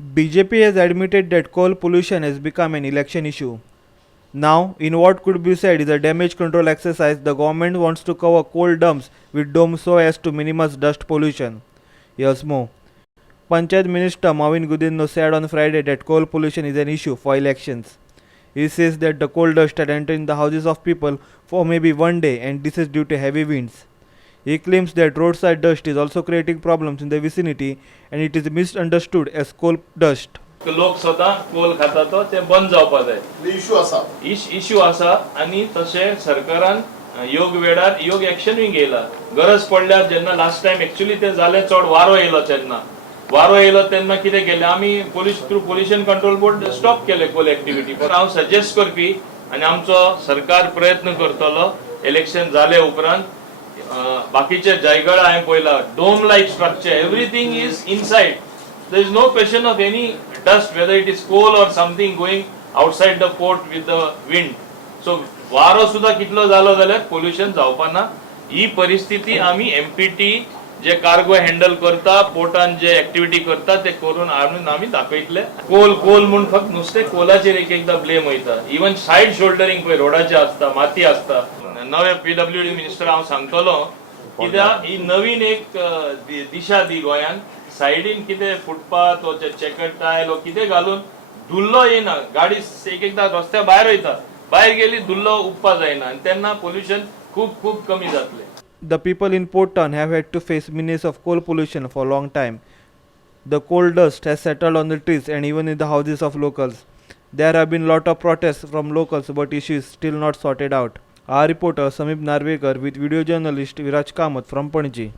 BJP has admitted that coal pollution has become an election issue. Now, in what could be said is a damage control exercise, the government wants to cover coal dumps with domes so as to minimize dust pollution. Yes, more. Panchayat Minister Mavin Gudinno said on Friday that coal pollution is an issue for elections. He says that the coal dust had entered in the houses of people for maybe one day and this is due to heavy winds. He claims that roadside dust is also creating problems in the vicinity and it is misunderstood as coal dust. लोक स्वतः Coal खाता तो ते बंद जावपा जाय issue आसा आणि तसे सरकारान योग वेळार योग एक्शनूय घेयला गरज पडल्यार जेन्ना लास्ट टाइम एक्चुअली ते जाले चड वारो येयलो तेन्ना कितें केलें आमी पोल्युशन कंट्रोल बोर्ड स्टॉप केले कोल एक्टिविटी पण हांव सजेस्ट करपी आणि आमचो सरकार प्रयत्न करतलो इलेक्शन जाले उपरांत बाकीचे जायगळ हांवें पळयला dome like structure everything is inside. There is no question of any dust, whether it is coal or something going outside the port with the wind. So, वारो सुद्धा कितलो झालो जाल्यार pollution जावपाना. ही परिस्थिती आम्ही MPT जे कार्गो हँडल करता पोर्टान जे एक्टिविटी करता ते करून आम्ही दाखयतले. कोल म्हणून फक्त नुसते कोलाचेर एकदा ब्लेम वयता. इवन साइड शोल्डरिंग पळय रोडाचे असता माती असता. नवे PWD मिनिस्टर हांव सांगतलो कित्याक ही नवीन एक दिशा दी गोंयान साइडीन कितें फुटपाथ वा चेकट टायल वा कितें घालून धुल्लो येना गाडी एकदा रस्त्या भायर वयता भायर गेली धुल्लो उपपा जायना आनी तेन्ना पोल्युशन खूब कमी जातले. The people in Porton have had to face menace of coal pollution for a long time. The coal dust has settled on the trees and even in the houses of locals. There have been lot of protests from locals but issue is still not sorted out. Our reporter Samip Narvekar with video journalist Viraj Kamath from Panaji.